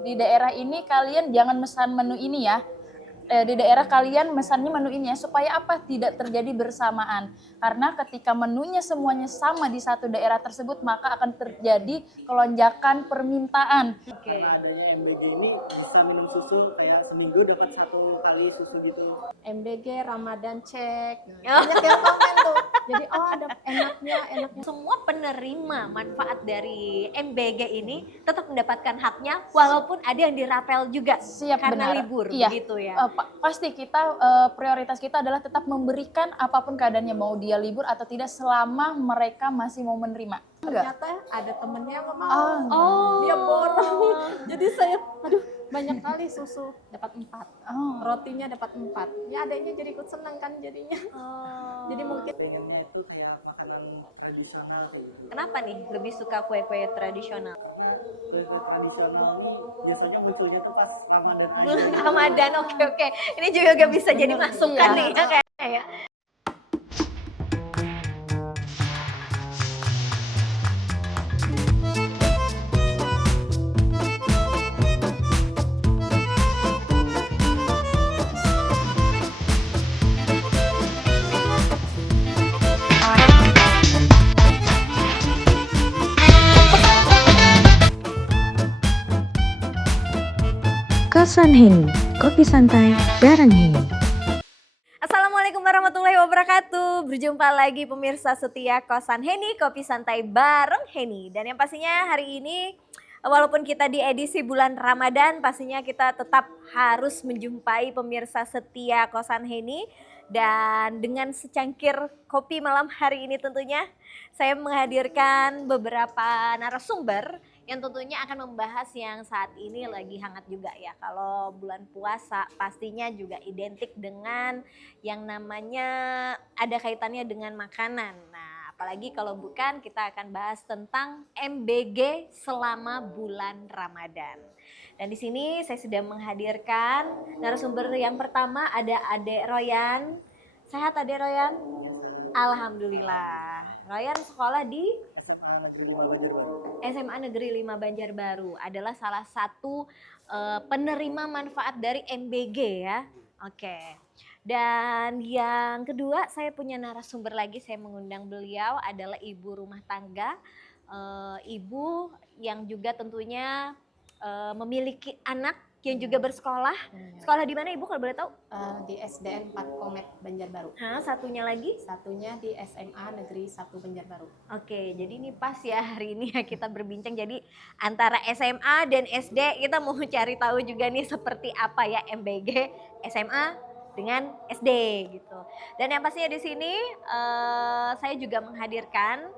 di daerah ini kalian jangan mesan menu ini ya. Di daerah kalian mesannya menu ini ya, supaya apa? Tidak terjadi bersamaan. Karena ketika menunya semuanya sama di satu daerah tersebut, maka akan terjadi kelonjakan permintaan. Karena adanya MBG ini bisa minum susu kayak seminggu dapat 1 kali susu gitu. MBG Ramadan cek. Banyak yang komen tuh. Jadi ada enaknya. Semua penerima manfaat dari MBG ini tetap mendapatkan haknya walaupun ada yang dirapel juga. Siap, karena benar. libur, Iya. begitu ya. Pasti kita prioritas kita adalah tetap memberikan apapun keadaannya, mau dia libur atau tidak, selama mereka masih mau menerima. Ternyata ada temennya yang mau. Oh. Dia borong. Jadi saya, aduh, banyak kali susu dapat 4. Rotinya dapat 4. Ya adanya jadi ikut senang kan jadinya. Jadi mungkin Pengennya itu kayak makanan tradisional kayak gitu. Kenapa nih lebih suka kue-kue tradisional? Karena kue-kue tradisional ini biasanya munculnya tuh pas Ramadan aja. Ramadan, oke. Ini juga bisa jadi masukan nih ya kayaknya ya. Kosan Heni, kopi santai bareng Heni. Assalamualaikum warahmatullahi wabarakatuh. Berjumpa lagi pemirsa setia Kosan Heni, kopi santai bareng Heni. Dan yang pastinya hari ini walaupun kita di edisi bulan Ramadan, pastinya kita tetap harus menjumpai pemirsa setia Kosan Heni. Dan dengan secangkir kopi malam hari ini tentunya saya menghadirkan beberapa narasumber yang tentunya akan membahas yang saat ini lagi hangat juga ya. Kalau bulan puasa pastinya juga identik dengan yang namanya ada kaitannya dengan makanan. Nah, apalagi kalau bukan kita akan bahas tentang MBG selama bulan Ramadan. Dan di sini saya sudah menghadirkan narasumber yang pertama, ada Ade Royan. Sehat Ade Royan? Alhamdulillah. Royan sekolah di SMA Negeri 5 Banjarbaru. Adalah salah satu penerima manfaat dari MBG ya. Oke. Dan yang kedua saya punya narasumber lagi, saya mengundang beliau adalah ibu rumah tangga. Ibu yang juga tentunya memiliki anak yang juga bersekolah. Sekolah di mana Ibu kalau boleh tahu? di SDN 4 Komet Banjarbaru. Satunya lagi? Satunya di SMA Negeri 1 Banjarbaru. Oke, jadi ini pas ya hari ini ya kita berbincang. Jadi antara SMA dan SD kita mau cari tahu juga nih seperti apa ya MBG SMA dengan SD gitu. Dan yang pastinya di sini saya juga menghadirkan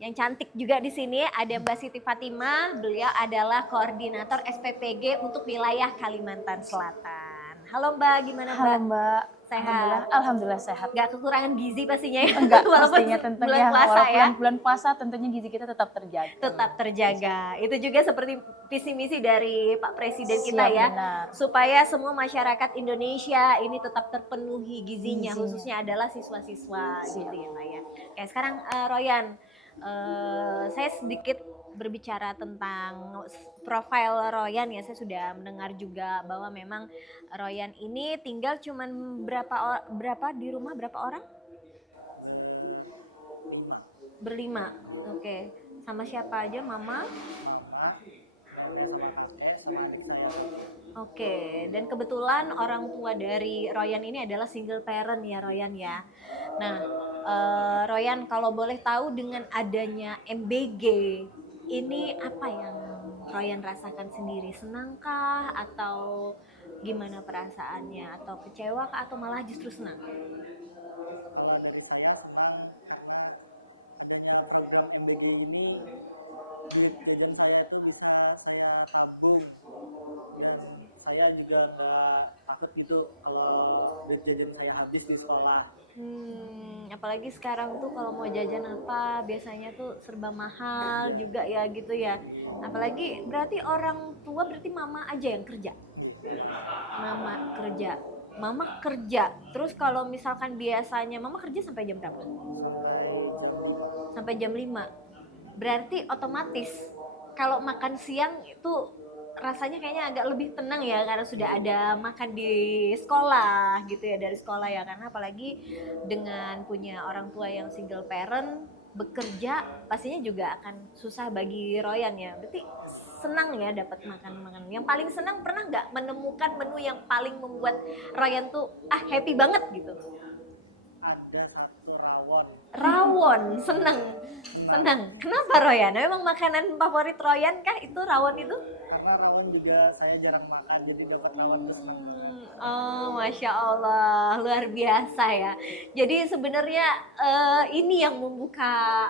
yang cantik juga di sini ada Mbak Siti Fatimah. Beliau adalah koordinator SPPG untuk wilayah Kalimantan Selatan. Halo Mbak, gimana Mbak? Halo Mbak. Sehat? Alhamdulillah sehat. Gak kekurangan gizi pastinya ya? Enggak, Walaupun pastinya tentunya bulan puasa ya? bulan puasa tentunya gizi kita tetap terjaga. Tetap terjaga. Itu juga seperti visi misi dari Pak Presiden kita Siap, ya. benar. Supaya semua masyarakat Indonesia ini tetap terpenuhi gizinya. Khususnya adalah siswa-siswa gitu ya Mbak ya. Oke, sekarang Royan, saya sedikit berbicara tentang profil Royan ya. Saya sudah mendengar juga bahwa memang Royan ini tinggal cuman berapa di rumah, berapa orang? Berlima. Oke. Sama siapa aja? Mama? Sama kakek, sama adik saya. Oke, dan kebetulan orang tua dari Royan ini adalah single parent ya Royan ya. Nah, Royan kalau boleh tahu dengan adanya MBG ini apa yang Royan rasakan sendiri? Senangkah atau gimana perasaannya? Atau kecewa kah atau malah justru senang? Program MBG ini jajan saya itu bisa saya tabung. Saya juga gak takut gitu kalau jajan saya habis di sekolah. Apalagi sekarang tuh kalau mau jajan apa biasanya tuh serba mahal juga ya gitu ya. Apalagi berarti orang tua berarti mama aja yang kerja. Mama kerja. Terus kalau misalkan biasanya mama kerja sampai jam berapa? Sampai jam 5. Berarti otomatis kalau makan siang itu rasanya kayaknya agak lebih tenang ya karena sudah ada makan di sekolah gitu ya, dari sekolah ya, karena apalagi dengan punya orang tua yang single parent bekerja pastinya juga akan susah bagi Royan ya. Berarti senang ya dapat makan. Yang paling senang, pernah nggak menemukan menu yang paling membuat Royan tuh happy banget gitu? Ada satu rawon. Rawon, senang. Kenapa Royan? Memang makanan favorit Royan kah itu rawon itu? Karena rawon juga saya jarang makan, jadi dapat rawon terus. Oh, Masya Allah, luar biasa ya. Jadi sebenarnya ini yang membuka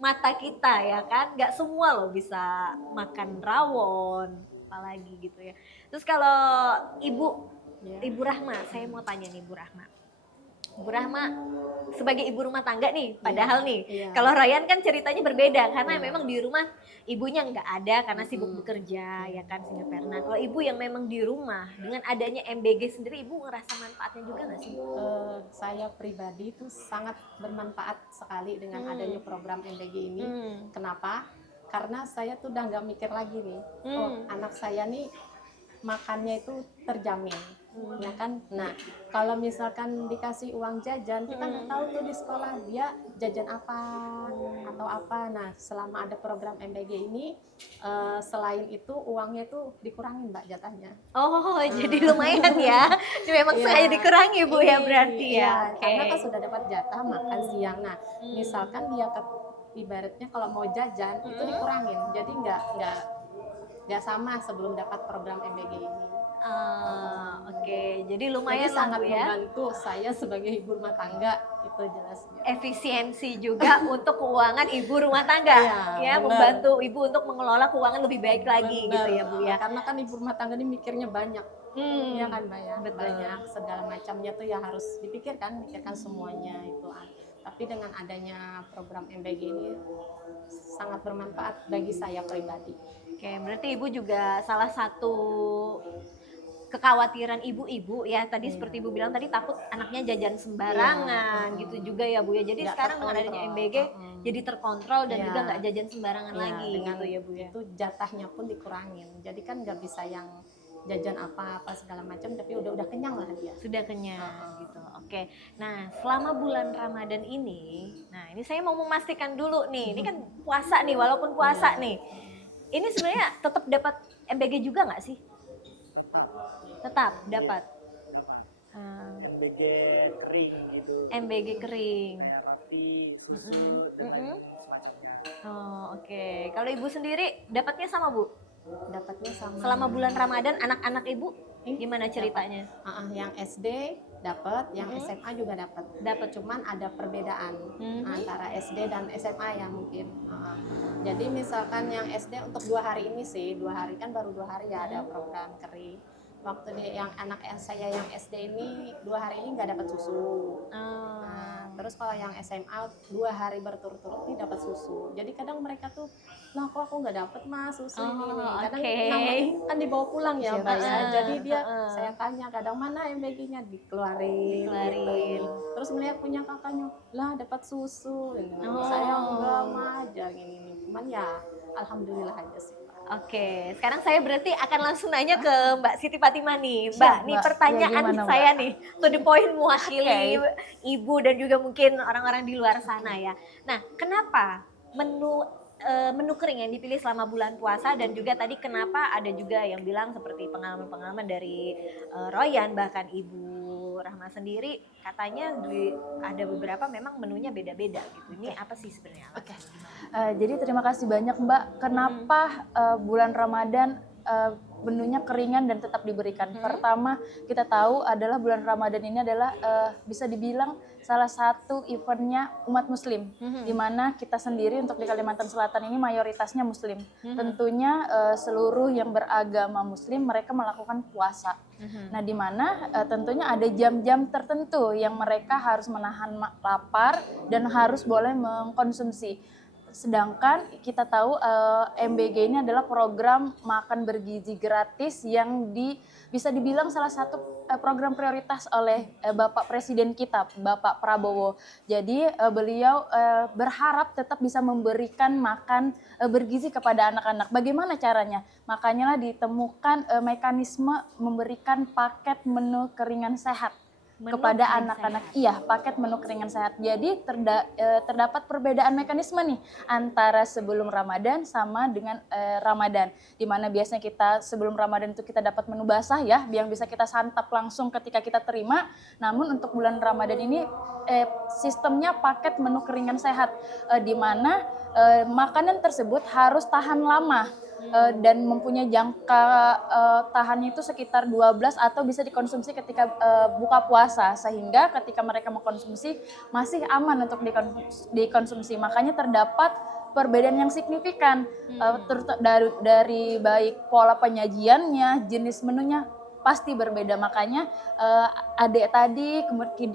mata kita ya kan, nggak semua loh bisa makan rawon, apalagi gitu ya. Terus kalau Ibu Rahma, saya mau tanya nih Ibu Rahma. Ibu Rahma sebagai ibu rumah tangga nih, padahal nih, kalau Ryan kan ceritanya berbeda karena memang di rumah ibunya nggak ada karena sibuk bekerja ya kan, single parent. Nah, kalau ibu yang memang di rumah dengan adanya MBG sendiri, ibu ngerasa manfaatnya juga nggak sih? Saya pribadi itu sangat bermanfaat sekali dengan adanya program MBG ini. Kenapa? Karena saya tuh udah nggak mikir lagi nih, oh anak saya nih makannya itu terjamin, ya kan? Nah, kalau misalkan dikasih uang jajan, kita nggak tahu tuh di sekolah dia jajan apa atau apa. Nah, selama ada program MBG ini, selain itu uangnya itu dikurangin Mbak jatahnya. Oh, jadi lumayan ya. Memang sengaja dikurangi Bu ya berarti ya. Karena kan sudah dapat jatah makan siang. Nah, misalkan dia ibaratnya kalau mau jajan itu dikurangin, jadi nggak sama sebelum dapat program MBG ini. Oke. Jadi lumayan Jadi sangat lah Bu ya. membantu saya sebagai ibu rumah tangga, itu jelasnya. Efisiensi juga untuk keuangan ibu rumah tangga ya, benar. membantu ibu untuk mengelola keuangan lebih baik lagi Benar. gitu ya Bu ya. Karena kan ibu rumah tangga ini mikirnya banyak, ya kan Mbak ya. Betul. Banyak segala macamnya tuh ya harus dipikirkan semuanya itu. Tapi dengan adanya program MBG ini sangat bermanfaat bagi saya pribadi. Oke, berarti ibu juga salah satu kekhawatiran ibu-ibu ya, tadi seperti ibu bilang tadi takut anaknya jajan sembarangan gitu juga ya Bu ya. Jadi Nggak sekarang dengan adanya terkontrol. MBG jadi terkontrol dan Iya. juga nggak jajan sembarangan lagi dengan gitu ya Bu ya. itu jatahnya pun dikurangin. Jadi kan nggak bisa yang jajan apa-apa segala macam, tapi udah kenyang lah dia. Sudah kenyang gitu. Oke. Nah, selama bulan Ramadan ini, nah ini saya mau memastikan dulu nih, ini kan puasa nih, walaupun puasa nih. Ini sebenarnya tetap dapat MBG juga nggak sih? Tetap dapat. MBG kering itu. MBG kering. Kayak roti, susu, dan lain semacamnya. Oh, oke. Kalau ibu sendiri dapatnya sama Bu? Dapatnya sama. Selama bulan Ramadan anak-anak ibu gimana ceritanya? Yang SD dapat, yang SMA juga dapat. Cuman ada perbedaan antara SD dan SMA ya mungkin. Jadi misalkan yang SD untuk 2 hari ini sih, 2 hari kan baru 2 hari ya ada program kering. Waktu yang anak saya yang SD ini 2 hari ini nggak dapat susu. Terus kalau yang SMA 2 hari berturut-turut nih dapat susu. Jadi kadang mereka tuh, nah kok aku nggak dapat mas susu ini. Kadang namanya kan dibawa pulang ya Mbak ya. Jadi dia saya tanya kadang mana MBG-nya dikeluarin. Gitu. Terus melihat punya kakaknya, lah dapat susu. Saya enggak mah aja gini. Cuman ya alhamdulillah aja sih. Oke, sekarang saya berarti akan langsung nanya ke Mbak Siti Fatimah nih. Mbak, nih Mbak. pertanyaan Ya, gimana, saya nih, to the point mewakili ibu dan juga mungkin orang-orang di luar sana ya. Nah, kenapa menu kering yang dipilih selama bulan puasa, dan juga tadi kenapa ada juga yang bilang seperti pengalaman-pengalaman dari Royan, bahkan Ibu Rahma sendiri katanya ada beberapa memang menunya beda-beda gitu. Ini apa sih sebenarnya? Oke. Jadi terima kasih banyak Mbak. Kenapa bulan Ramadan menunya keringan dan tetap diberikan? Pertama, kita tahu adalah bulan Ramadan ini adalah bisa dibilang salah satu eventnya umat Muslim, di mana kita sendiri untuk di Kalimantan Selatan ini mayoritasnya Muslim. Tentunya seluruh yang beragama Muslim mereka melakukan puasa. Nah, di mana tentunya ada jam-jam tertentu yang mereka harus menahan lapar dan harus boleh mengkonsumsi. Sedangkan kita tahu MBG ini adalah program makan bergizi gratis yang bisa dibilang salah satu program prioritas oleh Bapak Presiden kita, Bapak Prabowo. Jadi beliau berharap tetap bisa memberikan makan bergizi kepada anak-anak. Bagaimana caranya? Makanya lah ditemukan mekanisme memberikan paket menu keringan sehat kepada anak-anak. Iya, paket menu keringan sehat. Jadi terdapat perbedaan mekanisme nih antara sebelum Ramadan sama dengan Ramadan. Di mana biasanya kita sebelum Ramadan itu kita dapat menu basah ya, yang bisa kita santap langsung ketika kita terima. Namun untuk bulan Ramadan ini sistemnya paket menu keringan sehat, di mana makanan tersebut harus tahan lama. Dan mempunyai jangka tahannya itu sekitar 12 atau bisa dikonsumsi ketika buka puasa, sehingga ketika mereka mengkonsumsi masih aman untuk dikonsumsi. Makanya terdapat perbedaan yang signifikan dari baik pola penyajiannya, jenis menunya pasti berbeda. Makanya adik tadi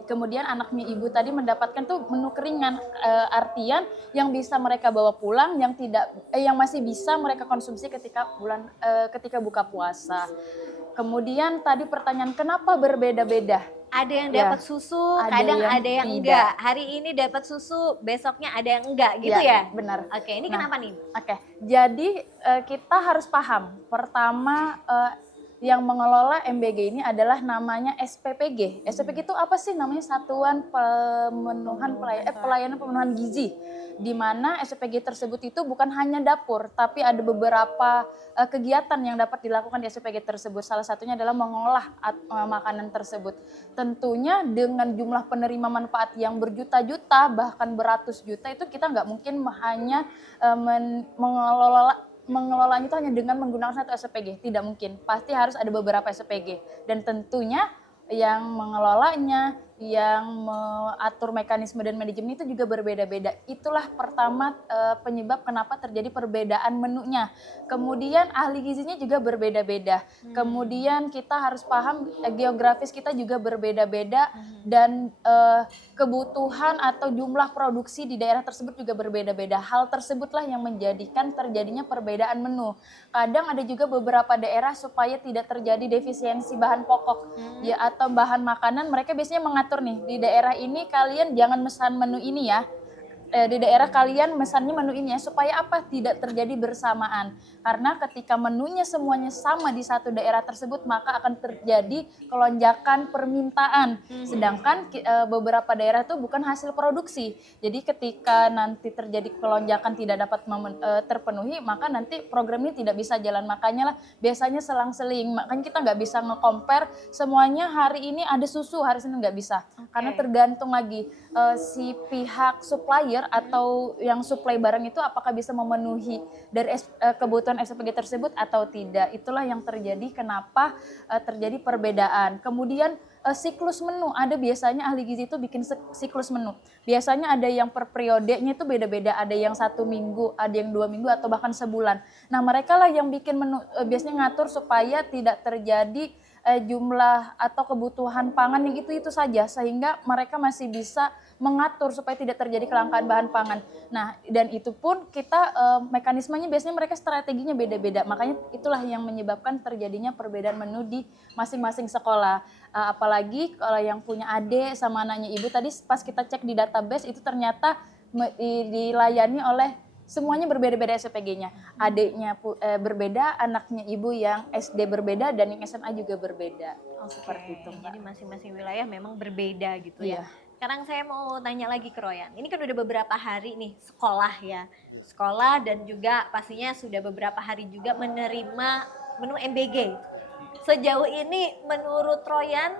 kemudian anaknya ibu tadi mendapatkan tuh menu keringan, artian yang bisa mereka bawa pulang, yang masih bisa mereka konsumsi ketika buka puasa. Kemudian tadi pertanyaan kenapa berbeda-beda? Ada yang Ya, dapat susu, ada kadang yang ada yang tidak. enggak. Hari ini dapat susu, besoknya ada yang enggak gitu ya? Benar. Oke, ini Nah, kenapa nih? Oke, jadi kita harus paham. Pertama, yang mengelola MBG ini adalah namanya SPPG. SPPG itu apa sih? Namanya Satuan Pelayanan Pemenuhan Gizi. Di mana SPPG tersebut itu bukan hanya dapur, tapi ada beberapa kegiatan yang dapat dilakukan di SPPG tersebut. Salah satunya adalah mengolah makanan tersebut. Tentunya dengan jumlah penerima manfaat yang berjuta-juta, bahkan beratus juta, itu kita nggak mungkin hanya mengelolanya itu hanya dengan menggunakan satu SPG, tidak mungkin. Pasti harus ada beberapa SPG, dan tentunya yang mengelolanya, yang mengatur mekanisme dan manajemen itu juga berbeda-beda. Itulah pertama penyebab kenapa terjadi perbedaan menunya. Kemudian ahli gizinya juga berbeda-beda. Kemudian kita harus paham geografis kita juga berbeda-beda, dan kebutuhan atau jumlah produksi di daerah tersebut juga berbeda-beda. Hal tersebutlah yang menjadikan terjadinya perbedaan menu. Kadang ada juga beberapa daerah supaya tidak terjadi defisiensi bahan pokok ya atau bahan makanan, mereka biasanya mengatur nih, di daerah ini kalian jangan mesan menu ini ya. Di daerah kalian mesannya menu ini ya, supaya apa? Tidak terjadi bersamaan. Karena ketika menunya semuanya sama di satu daerah tersebut, maka akan terjadi kelonjakan permintaan. Sedangkan beberapa daerah itu bukan hasil produksi. Jadi ketika nanti terjadi kelonjakan tidak dapat terpenuhi, maka nanti program ini tidak bisa jalan. Makanya lah biasanya selang-seling. Makanya kita nggak bisa nge-compare semuanya hari ini ada susu, hari ini nggak bisa. Karena tergantung lagi si pihak supplier atau yang supply barang itu apakah bisa memenuhi dari kebutuhan SPG tersebut atau tidak. Itulah yang terjadi kenapa terjadi perbedaan. Kemudian siklus menu, ada biasanya ahli gizi itu bikin siklus menu. Biasanya ada yang per periodenya itu beda-beda, ada yang 1 minggu, ada yang 2 minggu atau bahkan sebulan. Nah mereka lah yang bikin menu, biasanya ngatur supaya tidak terjadi jumlah atau kebutuhan pangan yang itu saja, sehingga mereka masih bisa mengatur supaya tidak terjadi kelangkaan bahan pangan. Nah, dan itu pun kita mekanismenya biasanya mereka strateginya beda-beda. Makanya itulah yang menyebabkan terjadinya perbedaan menu di masing-masing sekolah. Apalagi kalau yang punya adik sama anaknya ibu, tadi pas kita cek di database itu ternyata dilayani oleh semuanya berbeda-beda SPG-nya. Adiknya berbeda, anaknya ibu yang SD berbeda, dan yang SMA juga berbeda. Seperti itu, Mbak. Jadi masing-masing wilayah memang berbeda gitu Iya. ya. Sekarang saya mau tanya lagi ke Royan. Ini kan udah beberapa hari nih sekolah ya. Sekolah dan juga pastinya sudah beberapa hari juga menerima menu MBG. Sejauh ini menurut Royan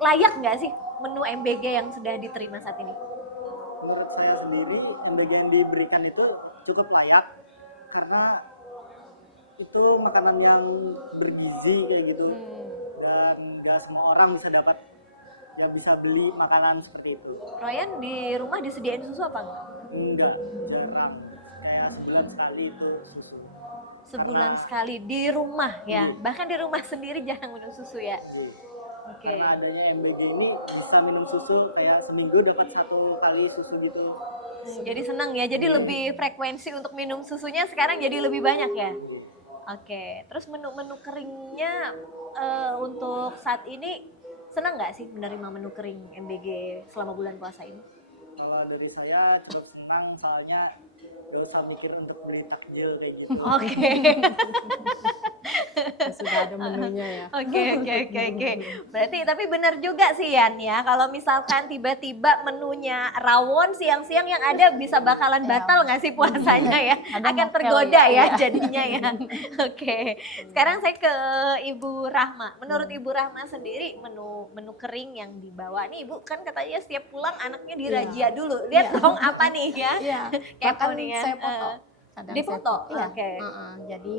layak nggak sih menu MBG yang sudah diterima saat ini? Menurut saya sendiri MBG yang diberikan itu cukup layak, karena itu makanan yang bergizi kayak gitu, dan gak semua orang bisa dapat, ya bisa beli makanan seperti itu. Royan di rumah disediain susu apa enggak? Enggak, jarang, kayak sebulan sekali itu susu. Sebulan Karena- sekali di rumah ya, bahkan di rumah sendiri jarang minum susu ya. Oke. Karena adanya MBG ini bisa minum susu kayak seminggu dapat 1 kali susu gitu. Jadi senang ya, jadi lebih frekuensi untuk minum susunya sekarang jadi lebih banyak ya. Oke, terus menu-menu keringnya untuk saat ini senang nggak sih menerima menu kering MBG selama bulan puasa ini? Kalau dari saya cukup senang soalnya gak usah mikir untuk beli takjil kayak gitu. Oke. Sudah ada menunya ya. Oke. Berarti tapi benar juga sih Yan ya, kalau misalkan tiba-tiba menunya rawon siang-siang yang ada bisa bakalan batal nggak sih puasanya ya? Ada Akan mokel tergoda ya, ya iya. jadinya ya. Oke. Sekarang saya ke Ibu Rahma. Menurut Ibu Rahma sendiri menu kering yang dibawa nih Ibu kan katanya setiap pulang anaknya dirazia dulu. Lihat dong apa nih ya? Iya, Kepo bahkan nih ya. saya foto. Kadang Di saya foto? Iya. Oke. Jadi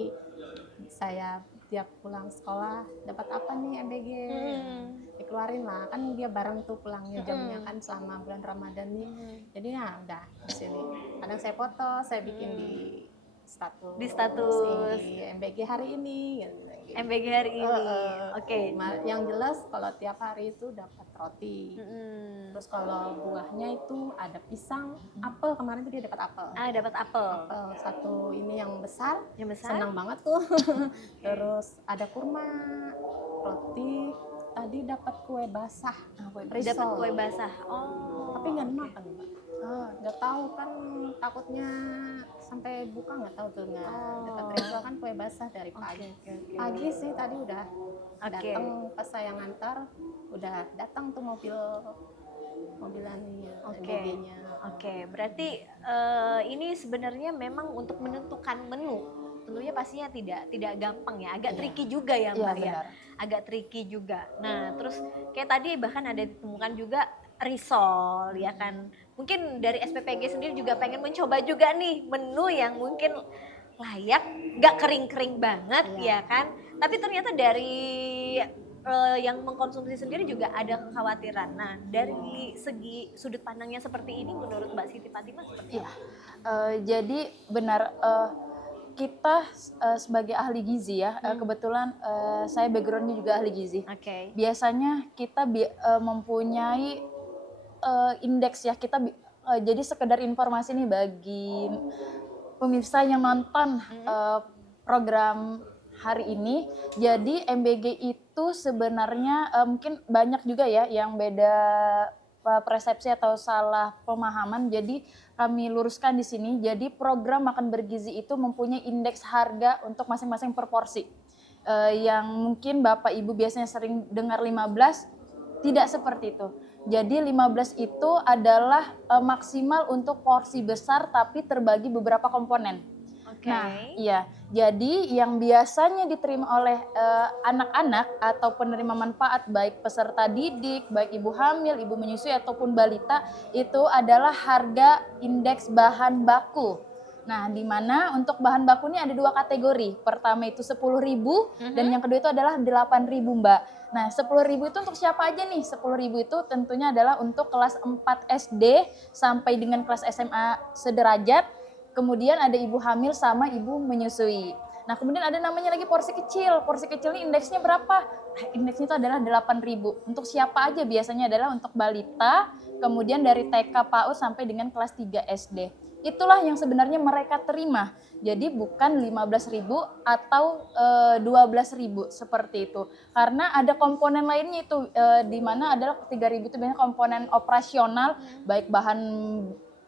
saya tiap pulang sekolah dapat apa nih MBG? Dikeluarin lah, kan dia bareng tuh pulangnya jamnya kan selama bulan Ramadan nih. Jadi ya udah di sini. Kadang saya foto, saya bikin di status. Di status. Si MBG hari ini gitu. MBG hari ini. Oke. Yang jelas kalau tiap hari itu dapat roti. Terus kalau buahnya itu ada pisang, apel, kemarin tuh dia dapat apel. Ah, dapat apel. Apel satu ini yang besar, Yang besar? senang banget tuh. Terus ada kurma, roti, tadi dapat kue basah, Dapat risol. kue basah. Oh. Tapi nggak dimakan, Mbak. Nggak tahu kan, takutnya sampai buka nggak tahu tuh nggak dapat risol kan kue basah dari pagi. Pagi sih tadi udah datang pas saya ngantar, udah datang tuh mobilan MBG-nya. Oke, berarti ini sebenarnya memang untuk menentukan menu tentunya pastinya tidak gampang ya, agak tricky juga ya Iya, Mbak ya, benar. agak tricky juga. Nah terus kayak tadi bahkan ada ditemukan juga risol ya kan, mungkin dari SPPG sendiri juga pengen mencoba juga nih menu yang mungkin layak, gak kering-kering banget ya kan, tapi ternyata dari yang mengkonsumsi sendiri juga ada kekhawatiran. Nah dari segi sudut pandangnya seperti ini menurut Mbak Siti Fatimah seperti apa? Jadi benar kita sebagai ahli gizi ya, kebetulan saya backgroundnya juga ahli gizi. Oke. Biasanya kita mempunyai indeks ya, kita jadi sekedar informasi nih bagi pemirsa yang nonton program hari ini. Jadi MBG itu sebenarnya mungkin banyak juga ya yang beda persepsi atau salah pemahaman. Jadi kami luruskan di sini. Jadi program makan bergizi itu mempunyai indeks harga untuk masing-masing per porsi. Yang mungkin Bapak Ibu biasanya sering dengar 15, tidak seperti itu. Jadi 15 itu adalah maksimal untuk porsi besar tapi terbagi beberapa komponen. Oke. Nah, iya. Jadi yang biasanya diterima oleh anak-anak atau penerima manfaat baik peserta didik, baik ibu hamil, ibu menyusui ataupun balita itu adalah harga indeks bahan baku. Nah, di mana untuk bahan baku ini ada 2 kategori. Pertama itu 10.000 dan yang kedua itu adalah 8.000, Mbak. Nah, 10.000 itu untuk siapa aja nih? 10.000 itu tentunya adalah untuk kelas 4 SD sampai dengan kelas SMA sederajat. Kemudian ada ibu hamil sama ibu menyusui. Nah, kemudian ada namanya lagi porsi kecil. Porsi kecil ini indeksnya berapa? Indeksnya itu adalah 8.000. Untuk siapa aja? Biasanya adalah untuk balita, kemudian dari TK PAUD sampai dengan kelas 3 SD. Itulah yang sebenarnya mereka terima. Jadi bukan 15.000 atau 12.000 seperti itu. Karena ada komponen lainnya itu di mana adalah 3.000 itu biasanya komponen operasional baik bahan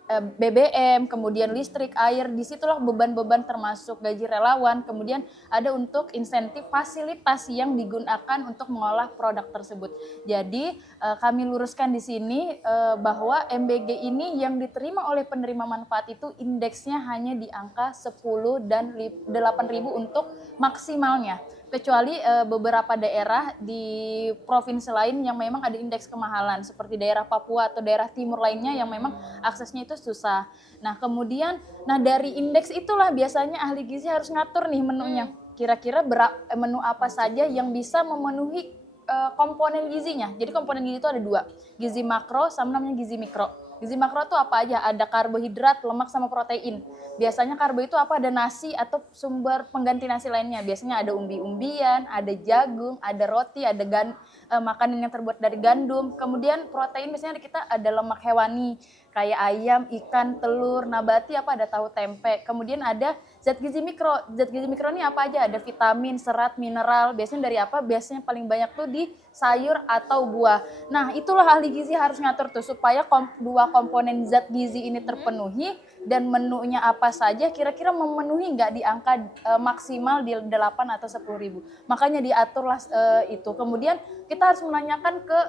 BBM, kemudian listrik, air, disitulah beban-beban termasuk gaji relawan, kemudian ada untuk insentif fasilitas yang digunakan untuk mengolah produk tersebut. Jadi kami luruskan di sini bahwa MBG ini yang diterima oleh penerima manfaat itu indeksnya hanya di angka 10 dan 8.000 untuk maksimalnya. Kecuali beberapa daerah di provinsi lain yang memang ada indeks kemahalan seperti daerah Papua atau daerah timur lainnya yang memang aksesnya itu susah. Nah kemudian, dari indeks itulah biasanya ahli gizi harus ngatur nih menunya. Kira-kira menu apa saja yang bisa memenuhi komponen gizinya. Jadi komponen gizi itu ada 2, gizi makro sama namanya gizi mikro. Gizi makro itu apa aja? Ada karbohidrat, lemak, sama protein. Biasanya karbo itu apa? Ada nasi atau sumber pengganti nasi lainnya. Biasanya ada umbi-umbian, ada jagung, ada roti, ada makanan yang terbuat dari gandum. Kemudian protein biasanya kita ada lemak hewani kayak ayam, ikan, telur, nabati ada tahu, tempe. Kemudian ada zat gizi mikro. Zat gizi mikro ini apa aja? Ada vitamin, serat, mineral. Biasanya dari apa? Biasanya paling banyak tuh di sayur atau buah. Nah, itulah ahli gizi harus ngatur tuh supaya dua komponen zat gizi ini terpenuhi dan menunya apa saja kira-kira memenuhi nggak di angka maksimal di 8 atau 10.000. Makanya diaturlah itu. Kemudian kita harus menanyakan ke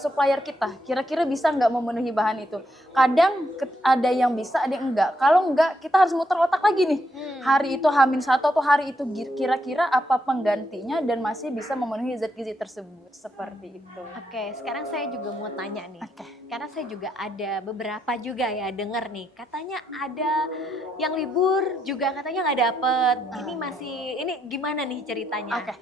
supplier kita, kira-kira bisa nggak memenuhi bahan itu. Kadang ada yang bisa, ada yang enggak. Kalau enggak, kita harus muter otak lagi nih. Hari itu H-1 atau hari itu kira-kira apa penggantinya dan masih bisa memenuhi zat gizi tersebut. Seperti itu. Oke, sekarang saya juga mau tanya nih. Karena saya juga ada beberapa juga ya denger nih. Katanya ada yang libur juga katanya nggak dapet. Ini gimana nih ceritanya? Oke,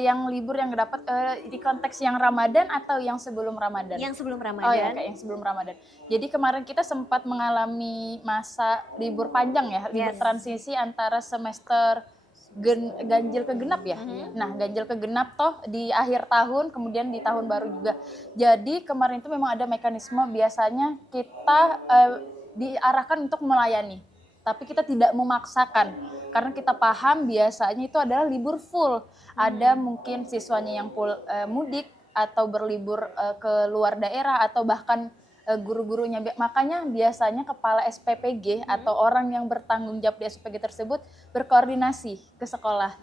yang libur yang dapat di konteks yang Ramadan atau yang sebelum Ramadan? Yang sebelum Oh Ramadan. ya, kayak yang sebelum Ramadan. Jadi kemarin kita sempat mengalami masa libur panjang ya, libur Yes. transisi antara semester ganjil ke genap ya. Nah, ganjil ke genap toh di akhir tahun, kemudian di tahun baru juga. Jadi kemarin itu memang ada mekanisme biasanya kita diarahkan untuk melayani. Tapi kita tidak memaksakan karena kita paham biasanya itu adalah libur full. Ada mungkin siswanya yang mudik atau berlibur ke luar daerah atau bahkan guru-gurunya. Makanya biasanya kepala SPPG atau orang yang bertanggung jawab di SPPG tersebut berkoordinasi ke sekolah.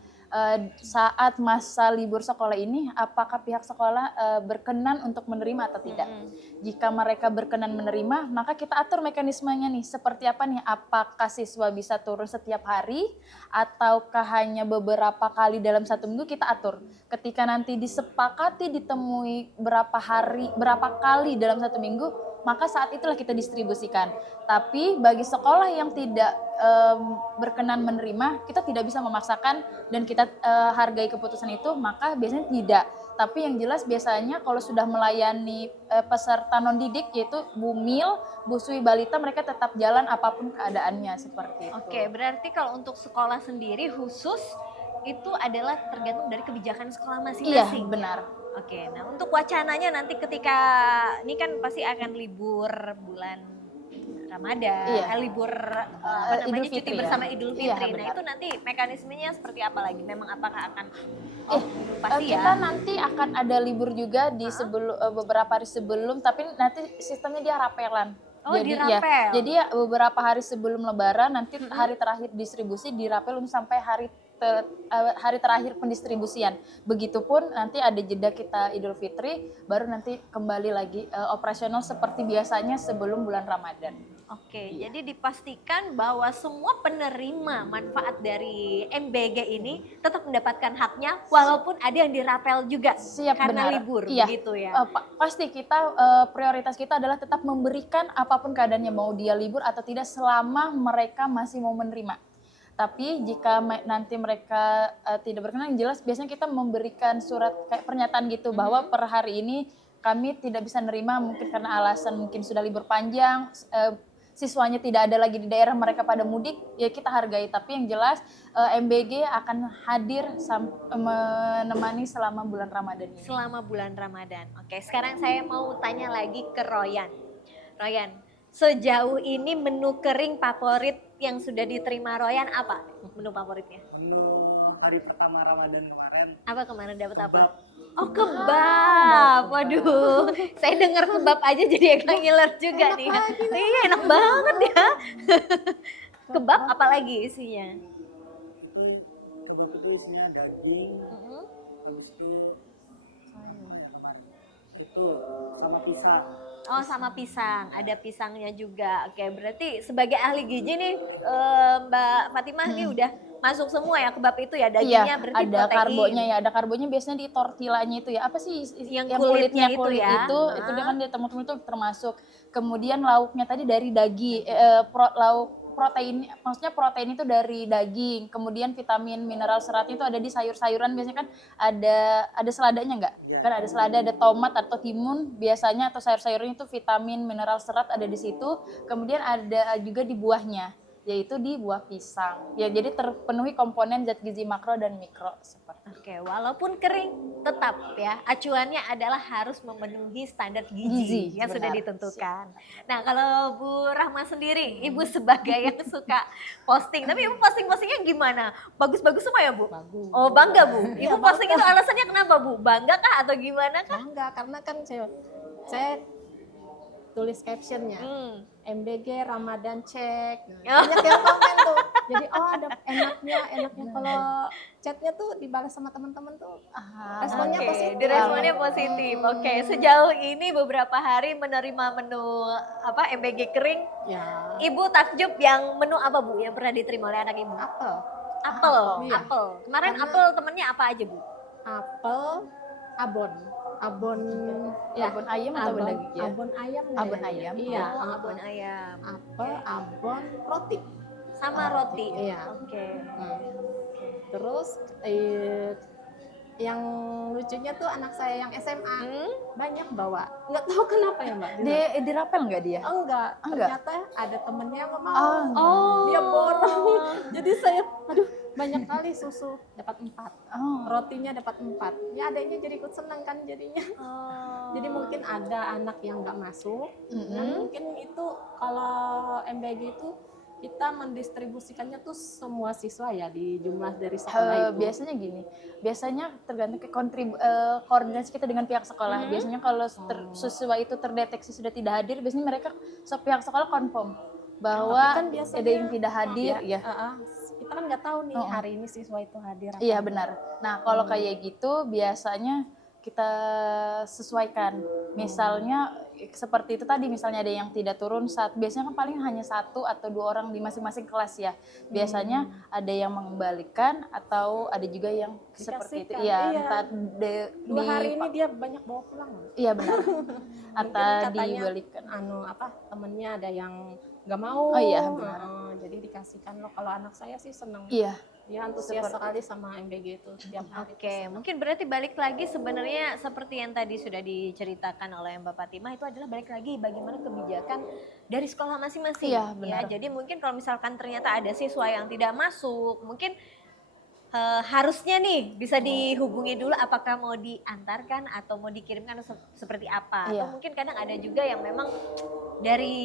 Saat masa libur sekolah ini, apakah pihak sekolah berkenan untuk menerima atau tidak? Jika mereka berkenan menerima, maka kita atur mekanismenya nih. Seperti apa nih? Apakah siswa bisa turun setiap hari ataukah hanya beberapa kali dalam satu minggu, kita atur. Ketika nanti disepakati ditemui berapa kali dalam satu minggu, maka saat itulah kita distribusikan. Tapi bagi sekolah yang tidak berkenan menerima, kita tidak bisa memaksakan dan kita hargai keputusan itu, maka biasanya tidak. Tapi yang jelas biasanya kalau sudah melayani peserta non-didik yaitu Bumil, Busui, Balita, mereka tetap jalan apapun keadaannya seperti itu. Oke, berarti kalau untuk sekolah sendiri khusus itu adalah tergantung dari kebijakan sekolah Iya, masing-masing. benar. Oke, nah untuk wacananya nanti ketika ini kan pasti akan libur bulan Ramadan, Iya. Libur Idul cuti Fitri ya. bersama Idul Iya, Fitri. Nah benar. itu nanti mekanismenya seperti apa lagi? Memang apakah akan pasti Kita ya? nanti akan ada libur juga di beberapa hari sebelum, tapi nanti sistemnya dia rapelan. Oh, Jadi dirapel. jadi beberapa hari sebelum Lebaran nanti hari terakhir distribusi dirapel untuk sampai hari terakhir pendistribusian. Begitupun nanti ada jeda kita Idul Fitri, baru nanti kembali lagi operasional seperti biasanya sebelum bulan Ramadan. Oke, jadi dipastikan bahwa semua penerima manfaat dari MBG ini tetap mendapatkan haknya walaupun ada yang dirapel juga Siap, karena benar. libur, Iya. begitu ya. Pasti kita prioritas kita adalah tetap memberikan apapun keadaannya, mau dia libur atau tidak, selama mereka masih mau menerima. Tapi jika nanti mereka tidak berkenan, yang jelas biasanya kita memberikan surat kayak pernyataan gitu bahwa per hari ini kami tidak bisa nerima, mungkin karena alasan mungkin sudah libur panjang, siswanya tidak ada lagi di daerah, mereka pada mudik, ya kita hargai. Tapi yang jelas MBG akan hadir menemani selama bulan Ramadan ini. Selama bulan Ramadan. Oke, sekarang saya mau tanya lagi ke Royan. Royan, sejauh ini menu kering favorit yang sudah diterima Royan apa? Menu favoritnya? Menu hari pertama Ramadan kemarin, Apa kemarin dapat apa? kebab. Oh, kebab. Waduh, saya dengar kebab aja jadi agak ngiler juga nih. Iya, enak banget ya. Kebab apa lagi isinya? Kebab itu isinya daging, habis itu sama pisang. Oh, sama pisang, ada pisangnya juga. Oke, berarti sebagai ahli gizi nih Mbak Fatimah nih udah masuk semua ya kebab itu ya, dagingnya berarti ada protein. karbonya ya, ada karbonya biasanya di tortillanya itu ya. Apa sih Yang kulitnya itu kulit ya. itu dia kan dia teman-teman itu termasuk. Kemudian lauknya tadi dari daging, lauk protein, maksudnya protein itu dari daging. Kemudian vitamin, mineral, seratnya itu ada di sayur-sayuran, biasanya kan ada seladanya nggak? Ya. Kan ada selada, ada tomat atau timun biasanya, atau sayur-sayurnya itu vitamin, mineral, serat ada di situ. Kemudian ada juga di buahnya. yaitu di buah pisang. Ya, jadi terpenuhi komponen zat gizi makro dan mikro seperti Oke, walaupun kering tetap ya acuannya adalah harus memenuhi standar gizi, Gizi, yang sudah benar. ditentukan. Nah, kalau Bu Rahma sendiri, Ibu sebagai yang suka posting, tapi Ibu posting-postingnya gimana? Bagus-bagus semua ya, Bu? Bagus. Oh, bangga, Bu. Iya, Ibu posting itu alasannya kenapa, Bu? Bangga kah atau gimana kah? Bangga karena kan saya tulis captionnya MBG Ramadan cek. Oh. Banyak yang komen tuh. Jadi ada enaknya kalau chatnya tuh dibalas sama teman-teman tuh responnya Oke, positif. diresponnya positif. Oke, sejauh ini beberapa hari menerima menu apa MBG kering, Ya, Ibu takjub yang menu apa, Bu, yang pernah diterima oleh anak Ibu? apel. Apel, Iya. apel. Kemarin Karena- apel temennya apa aja, Bu? Apel, abon ya, abon ayam atau abon daging ya? abon ayam Abon kayaknya. ayam. Iya, Oh, abon ayam. apel, abon, roti. Sama roti. Iya. Oke. Terus yang lucunya tuh anak saya yang SMA banyak bawa. Nggak tahu kenapa ya, Mbak. Dirapel nggak dia? Oh, enggak. Enggak. Ternyata ada temennya yang mau. Oh. Dia borong. Jadi saya aduh banyak kali susu dapat 4. Oh. Rotinya dapat 4. Ya adanya jadi ikut senang kan jadinya. Oh. Jadi mungkin ada anak yang nggak masuk. Mm-mm. Nah, mungkin itu kalau MBG itu kita mendistribusikannya tuh semua siswa ya di jumlah dari sekolah itu. Biasanya gini, biasanya tergantung ke koordinasi kita dengan pihak sekolah. Biasanya kalau siswa itu terdeteksi sudah tidak hadir, biasanya mereka pihak sekolah confirm bahwa Tapi kan biasanya- ada yang tidak hadir. Ya. Kita kan nggak tahu nih hari ini siswa itu hadir. apa Iya enggak. benar. Nah kalau kayak gitu biasanya kita sesuaikan. Misalnya seperti itu tadi, misalnya ada yang tidak turun biasanya kan paling hanya 1 atau 2 orang di masing-masing kelas ya. Biasanya ada yang mengembalikan atau ada juga yang seperti itu. Dikasihkan, Iya, iya. entah 2 hari ini dia banyak bawa pulang loh. Iya benar. Atau Mungkin katanya, dibalikan. temennya ada yang nggak mau. Oh iya, benar. Jadi dikasihkan loh. Kalau anak saya sih seneng. Iya. Dia antusias sekali sama MBG itu setiap hari. Oke, mungkin berarti balik lagi sebenarnya seperti yang tadi sudah diceritakan oleh Mbak Fatimah, itu adalah balik lagi bagaimana kebijakan dari sekolah masing-masing. Iya, benar. Jadi mungkin kalau misalkan ternyata ada siswa yang tidak masuk, mungkin harusnya nih bisa dihubungi dulu apakah mau diantarkan atau mau dikirimkan seperti apa. Iya. Atau mungkin kadang ada juga yang memang dari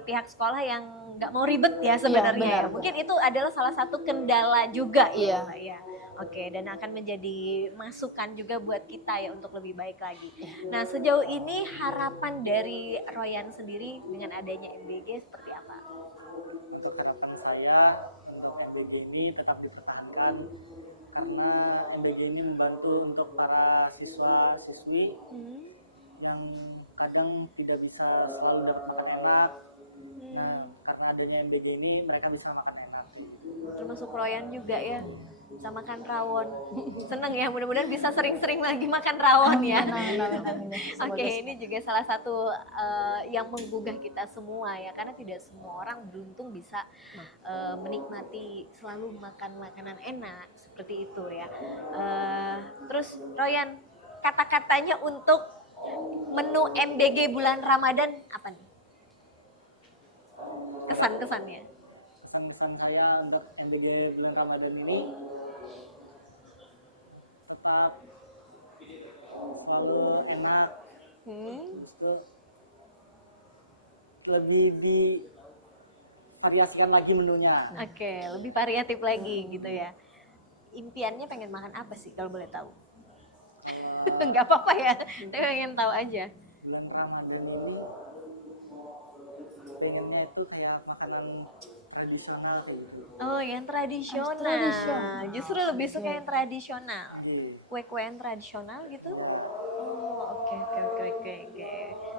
pihak sekolah yang nggak mau ribet ya sebenarnya. benar. Mungkin itu adalah salah satu kendala juga Iya. ya, Mbak ya. Oke, dan akan menjadi masukan juga buat kita ya untuk lebih baik lagi. Nah, sejauh ini harapan dari Royan sendiri dengan adanya MBG seperti apa? Untuk harapan saya untuk MBG ini tetap dipertahankan karena MBG ini membantu untuk para siswa-siswi yang kadang tidak bisa selalu dapat makan enak. Nah, karena adanya MBG ini mereka bisa makan enak. Termasuk Royan juga ya, bisa makan rawon. Seneng ya, mudah-mudahan bisa sering-sering lagi makan rawon ya. Oke, ini juga salah satu yang menggugah kita semua ya, karena tidak semua orang beruntung bisa menikmati selalu makan makanan enak seperti itu ya. Terus Royan, kata-katanya untuk menu MBG bulan Ramadan apa nih? Kesan-kesannya? Pesan-pesan saya untuk MBG bulan Ramadan ini tetap selalu enak, terus lebih divariasikan lagi menunya. Oke, lebih variatif lagi gitu ya. Impiannya pengen makan apa sih kalau boleh tahu? Enggak apa-apa ya, tapi pengen tahu aja. Bulan Ramadan ini pengennya itu kayak makanan tradisional kayak gitu. Oh, yang tradisional. Tradisional. Justru lebih suka yang tradisional. Jadi, Kue-kue yang tradisional gitu? Oh, oke.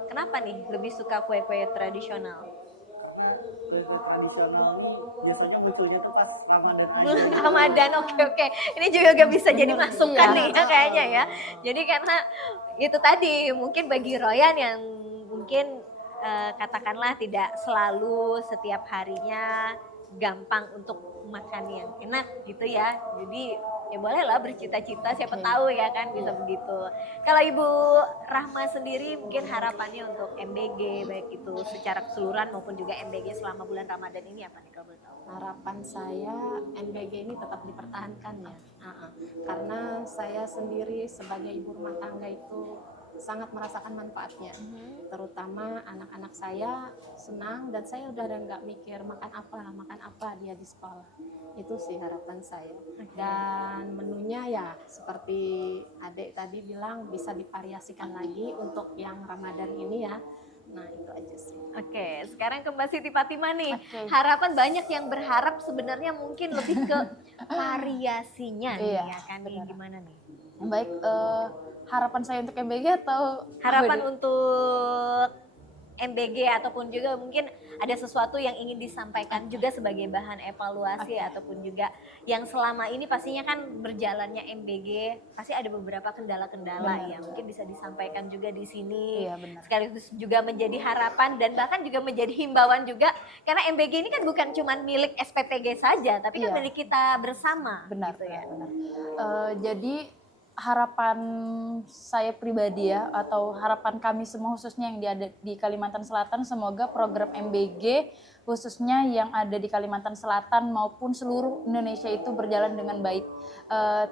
Kenapa nih lebih suka kue-kue tradisional? karena kue tradisional ini biasanya munculnya tuh pas Ramadan aja. Bulan Ramadan, oke. Ini juga gak bisa jadi masukan Iya. nih ya kayaknya ya. Jadi karena itu tadi mungkin bagi Royan yang mungkin katakanlah tidak selalu setiap harinya gampang untuk makan yang enak gitu ya. Jadi ya bolehlah bercita-cita, siapa tahu ya kan bisa begitu. Kalau Ibu Rahma sendiri mungkin harapannya untuk MBG baik itu secara keseluruhan maupun juga MBG selama bulan Ramadan ini apa nih kalau boleh tahu? Harapan saya MBG ini tetap dipertahankan ya. Karena saya sendiri sebagai ibu rumah tangga itu sangat merasakan manfaatnya. Terutama anak-anak saya senang dan saya udah nggak mikir makan apa dia di sekolah. Itu sih harapan saya. Dan menunya ya seperti adik tadi bilang bisa divariasikan lagi untuk yang Ramadan ini ya. Nah itu aja sih. Oke, sekarang ke Mbak Siti Fatimah nih. Oke. Harapan banyak yang berharap sebenarnya mungkin lebih ke variasinya nih Iya, ya kan nih benar. gimana nih? Baik, harapan saya untuk MBG atau Harapan apa nih? untuk MBG ataupun juga mungkin ada sesuatu yang ingin disampaikan juga sebagai bahan evaluasi ataupun juga yang selama ini pastinya kan berjalannya MBG pasti ada beberapa kendala-kendala Benar. ya mungkin bisa disampaikan juga di sini. Iya benar. Sekaligus juga menjadi harapan dan bahkan juga menjadi himbauan juga karena MBG ini kan bukan cuma milik SPPG saja tapi kan Iya. milik kita bersama Benar, gitu ya. benar. Jadi harapan saya pribadi ya atau harapan kami semua khususnya yang ada di Kalimantan Selatan semoga program MBG khususnya yang ada di Kalimantan Selatan maupun seluruh Indonesia itu berjalan dengan baik.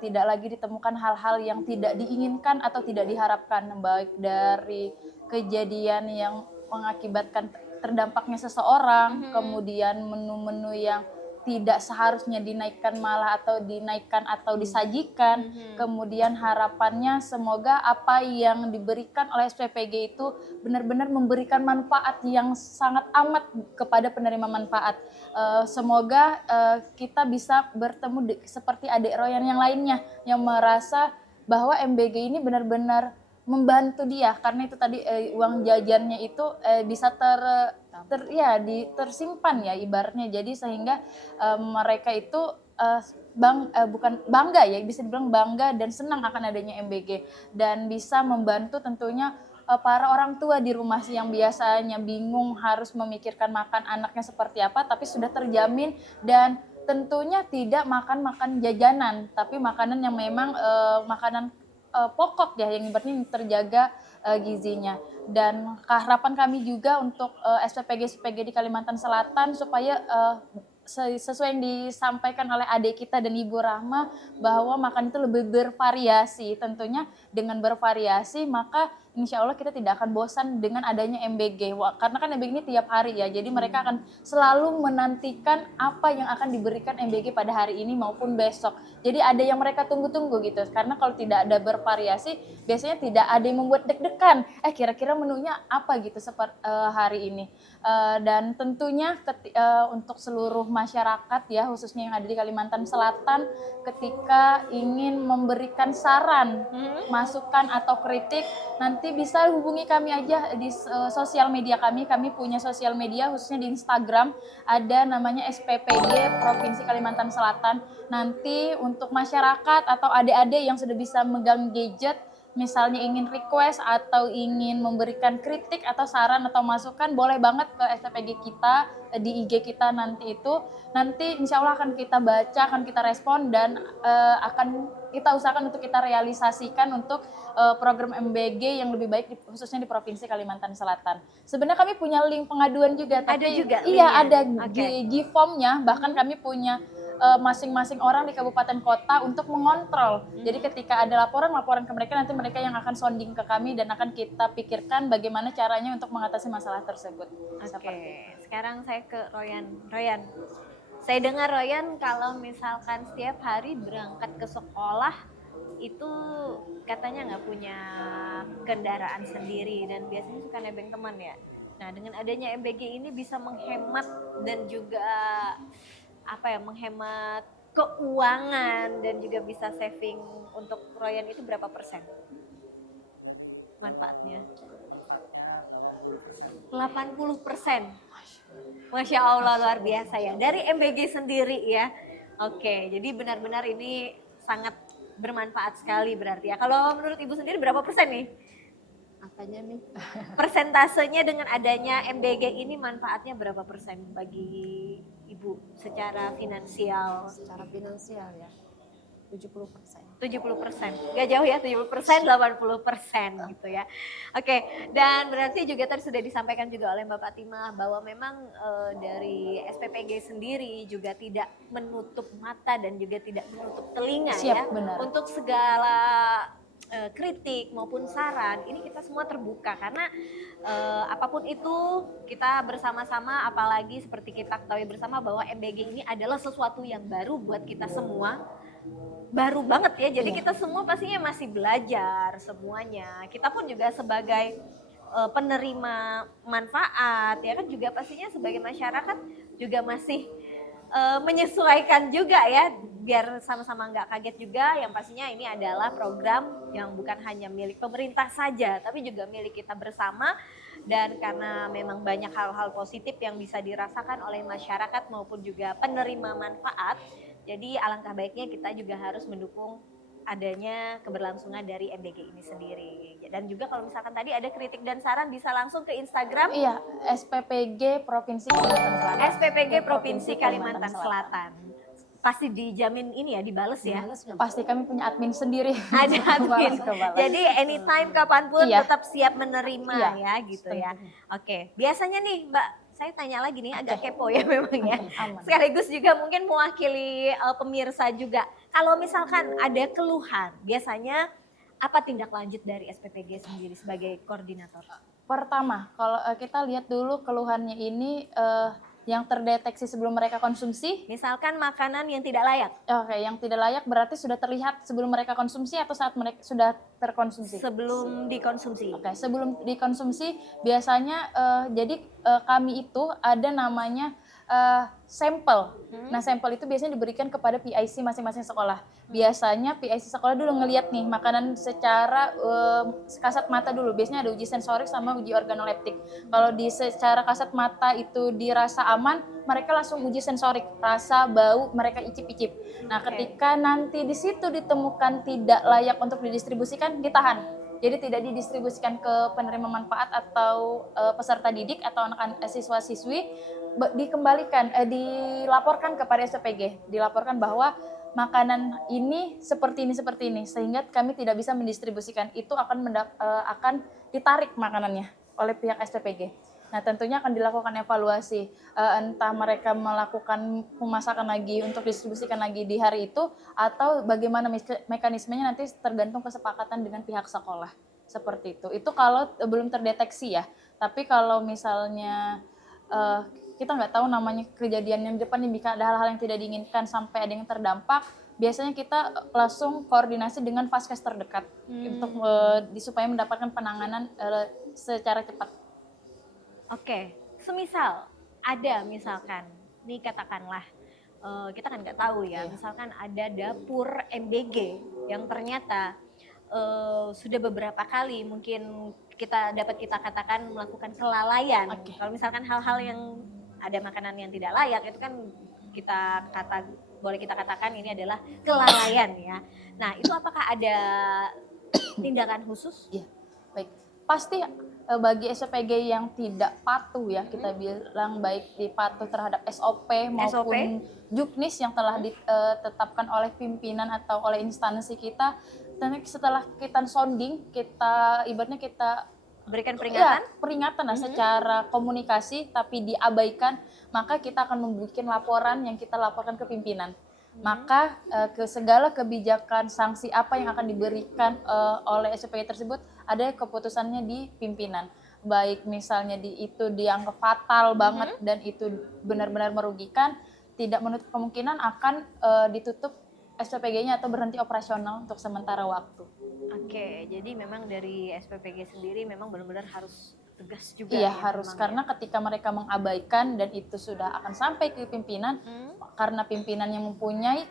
Tidak lagi ditemukan hal-hal yang tidak diinginkan atau tidak diharapkan baik dari kejadian yang mengakibatkan terdampaknya seseorang, kemudian menu-menu yang tidak seharusnya dinaikkan malah atau dinaikkan atau disajikan. Kemudian harapannya semoga apa yang diberikan oleh SPPG itu benar-benar memberikan manfaat yang sangat amat kepada penerima manfaat. Semoga kita bisa bertemu seperti adik Royan yang lainnya yang merasa bahwa MBG ini benar-benar membantu dia karena itu tadi uang jajannya itu bisa tersimpan ya ibaratnya jadi sehingga mereka itu bukan bangga ya bisa dibilang bangga dan senang akan adanya MBG dan bisa membantu tentunya para orang tua di rumah yang biasanya bingung harus memikirkan makan anaknya seperti apa tapi sudah terjamin dan tentunya tidak makan jajanan tapi makanan yang memang makanan pokok ya yang ibaratnya terjaga gizinya dan harapan kami juga untuk SPPG di Kalimantan Selatan supaya sesuai yang disampaikan oleh adik kita dan Ibu Rahma bahwa makan itu lebih bervariasi tentunya dengan bervariasi maka insya Allah kita tidak akan bosan dengan adanya MBG karena kan MBG ini tiap hari ya jadi mereka akan selalu menantikan apa yang akan diberikan MBG pada hari ini maupun besok jadi ada yang mereka tunggu-tunggu gitu karena kalau tidak ada bervariasi biasanya tidak ada yang membuat deg-degan kira-kira menunya apa gitu seperti hari ini dan tentunya untuk seluruh masyarakat ya khususnya yang ada di Kalimantan Selatan ketika ingin memberikan saran masukan atau kritik nanti bisa hubungi kami aja di sosial media kami punya sosial media khususnya di Instagram ada namanya SPPG Provinsi Kalimantan Selatan nanti untuk masyarakat atau adik-adik yang sudah bisa megang gadget misalnya ingin request atau ingin memberikan kritik atau saran atau masukan boleh banget ke SPPG kita di IG kita nanti insya Allah akan kita baca akan kita respon dan akan kita usahakan untuk kita realisasikan untuk program MBG yang lebih baik khususnya di Provinsi Kalimantan Selatan. Sebenarnya kami punya link pengaduan juga tapi Ada juga iya linknya? ada G-form-nya bahkan kami punya masing-masing orang di kabupaten kota untuk mengontrol. Jadi ketika ada laporan ke mereka nanti mereka yang akan sounding ke kami dan akan kita pikirkan bagaimana caranya untuk mengatasi masalah tersebut. Oke, sekarang saya ke Royan. Royan, saya dengar Royan kalau misalkan setiap hari berangkat ke sekolah itu katanya nggak punya kendaraan sendiri dan biasanya suka nebeng teman ya. Nah dengan adanya MBG ini bisa menghemat dan juga menghemat keuangan dan juga bisa saving untuk Royan itu berapa persen manfaatnya? 80%. Masya Allah luar biasa ya dari MBG sendiri ya. Oke, jadi benar-benar ini sangat bermanfaat sekali berarti ya. Kalau menurut Ibu sendiri berapa persen nih? Apanya nih? Persentasenya dengan adanya MBG ini manfaatnya berapa persen bagi Ibu? Ibu secara finansial? Secara finansial ya 70%. 70%, nggak jauh ya, 70%, 80% gitu ya. Oke, dan berarti juga tadi sudah disampaikan juga oleh Mbak Fatimah bahwa memang dari SPPG sendiri juga tidak menutup mata dan juga tidak menutup telinga Siap, ya. benar. Untuk segala kritik maupun saran, ini kita semua terbuka karena apapun itu kita bersama-sama, apalagi seperti kita ketahui bersama bahwa MBG ini adalah sesuatu yang baru buat kita semua. Baru banget ya, jadi kita semua pastinya masih belajar semuanya. Kita pun juga sebagai penerima manfaat ya kan, juga pastinya sebagai masyarakat juga masih menyesuaikan juga ya, biar sama-sama nggak kaget juga. Yang pastinya ini adalah program yang bukan hanya milik pemerintah saja, tapi juga milik kita bersama. Dan karena memang banyak hal-hal positif yang bisa dirasakan oleh masyarakat maupun juga penerima manfaat, jadi alangkah baiknya kita juga harus mendukung adanya keberlangsungan dari MBG ini sendiri. Dan juga kalau misalkan tadi ada kritik dan saran bisa langsung ke Instagram Iya, SPPG Provinsi Kalimantan Selatan. SPPG Provinsi Kalimantan Selatan. Pasti dijamin ini ya, dibales ya. Pasti kami punya admin sendiri. Ada admin. Kebalas. Jadi anytime kapanpun Iya. tetap siap menerima Iya, ya gitu ya. tentunya. Oke, biasanya nih Mbak, saya tanya lagi nih, agak kepo ya memang ya. Aman. Sekaligus juga mungkin mewakili pemirsa juga. Kalau misalkan ada keluhan, biasanya apa tindak lanjut dari SPPG sendiri sebagai koordinator? Pertama, kalau kita lihat dulu keluhannya ini yang terdeteksi sebelum mereka konsumsi. Misalkan makanan yang tidak layak. Oke, yang tidak layak berarti sudah terlihat sebelum mereka konsumsi atau saat mereka sudah terkonsumsi? Sebelum dikonsumsi. Oke, sebelum dikonsumsi biasanya jadi kami itu ada namanya sampel. Nah, sampel itu biasanya diberikan kepada PIC masing-masing sekolah. Biasanya PIC sekolah dulu ngelihat nih makanan secara kasat mata dulu. Biasanya ada uji sensorik sama uji organoleptik. Kalau di secara kasat mata itu dirasa aman, mereka langsung uji sensorik, rasa, bau, mereka icip-icip. Nah, ketika nanti di situ ditemukan tidak layak untuk didistribusikan, ditahan. Jadi tidak didistribusikan ke penerima manfaat atau peserta didik atau anak-anak siswa-siswi, dikembalikan, dilaporkan kepada SPPG, dilaporkan bahwa makanan ini seperti ini, sehingga kami tidak bisa mendistribusikan. Itu akan ditarik makanannya oleh pihak SPPG. Nah, tentunya akan dilakukan evaluasi, entah mereka melakukan pemasakan lagi untuk distribusikan lagi di hari itu, atau bagaimana mekanismenya nanti tergantung kesepakatan dengan pihak sekolah. Seperti itu. Itu kalau belum terdeteksi ya. Tapi kalau misalnya kita nggak tahu namanya kejadian yang di depan, jika ada hal-hal yang tidak diinginkan sampai ada yang terdampak, biasanya kita langsung koordinasi dengan Vaskes terdekat untuk supaya mendapatkan penanganan secara cepat. Oke, semisal ada misalkan, nih katakanlah kita kan nggak tahu ya, misalkan ada dapur MBG yang ternyata sudah beberapa kali mungkin dapat kita katakan melakukan kelalaian. Kalau misalkan hal-hal yang ada makanan yang tidak layak itu kan boleh kita katakan ini adalah kelalaian ya. Nah, itu apakah ada tindakan khusus? Iya, baik. Pasti bagi SPPG yang tidak patuh ya, kita bilang baik patuh terhadap SOP maupun juknis yang telah ditetapkan oleh pimpinan atau oleh instansi kita. Setelah kita sounding, ibaratnya kita berikan peringatan? Ya, peringatan lah secara komunikasi tapi diabaikan, maka kita akan membuat laporan yang kita laporkan ke pimpinan. Maka ke segala kebijakan sanksi apa yang akan diberikan oleh SPPG tersebut ada keputusannya di pimpinan. Baik misalnya itu dianggap fatal banget dan itu benar-benar merugikan, tidak menutup kemungkinan akan ditutup SPPG-nya atau berhenti operasional untuk sementara waktu. Oke, jadi memang dari SPPG sendiri memang benar-benar harus tegas juga. Iya, ya, harus, karena ketika mereka mengabaikan dan itu sudah akan sampai ke pimpinan, karena pimpinan yang mempunyai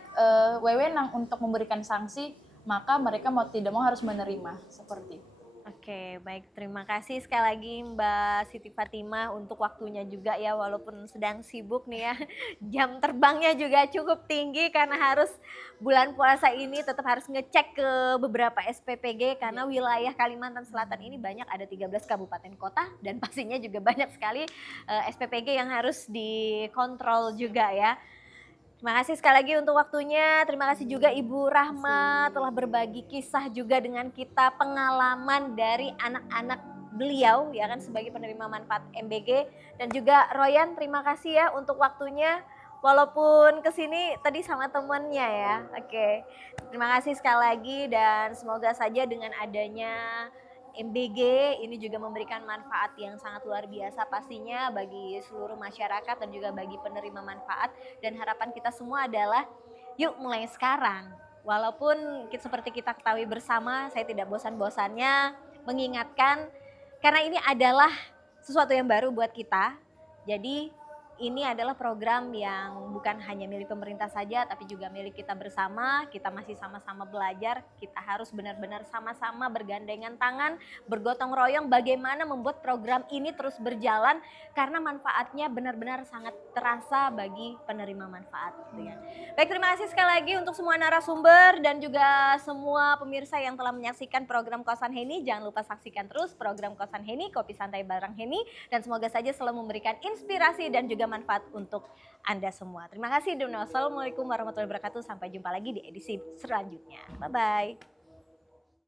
wewenang untuk memberikan sanksi, maka mereka mau tidak mau harus menerima seperti itu. Oke, baik. Terima kasih sekali lagi Mbak Siti Fatimah untuk waktunya juga ya, walaupun sedang sibuk nih ya. Jam terbangnya juga cukup tinggi karena harus bulan puasa ini tetap harus ngecek ke beberapa SPPG karena wilayah Kalimantan Selatan ini banyak, ada 13 kabupaten kota dan pastinya juga banyak sekali SPPG yang harus dikontrol juga ya. Terima kasih sekali lagi untuk waktunya. Terima kasih juga Ibu Rahma telah berbagi kisah juga dengan kita, pengalaman dari anak-anak beliau ya kan sebagai penerima manfaat MBG, dan juga Royan, terima kasih ya untuk waktunya. Walaupun kesini tadi sama temennya ya. Oke. Terima kasih sekali lagi dan semoga saja dengan adanya MBG ini juga memberikan manfaat yang sangat luar biasa pastinya bagi seluruh masyarakat dan juga bagi penerima manfaat, dan harapan kita semua adalah yuk mulai sekarang, walaupun seperti kita ketahui bersama, saya tidak bosan-bosannya mengingatkan karena ini adalah sesuatu yang baru buat kita. Jadi ini adalah program yang bukan hanya milik pemerintah saja, tapi juga milik kita bersama. Kita masih sama-sama belajar, kita harus benar-benar sama-sama bergandengan tangan, bergotong royong bagaimana membuat program ini terus berjalan, karena manfaatnya benar-benar sangat terasa bagi penerima manfaat. Gitu ya. Baik, terima kasih sekali lagi untuk semua narasumber dan juga semua pemirsa yang telah menyaksikan program Kosan Heni. Jangan lupa saksikan terus program Kosan Heni, Kopi Santai bareng Heni, dan semoga saja selalu memberikan inspirasi dan juga manfaat untuk Anda semua. Terima kasih dan wassalamualaikum warahmatullahi wabarakatuh. Sampai jumpa lagi di edisi selanjutnya. Bye-bye.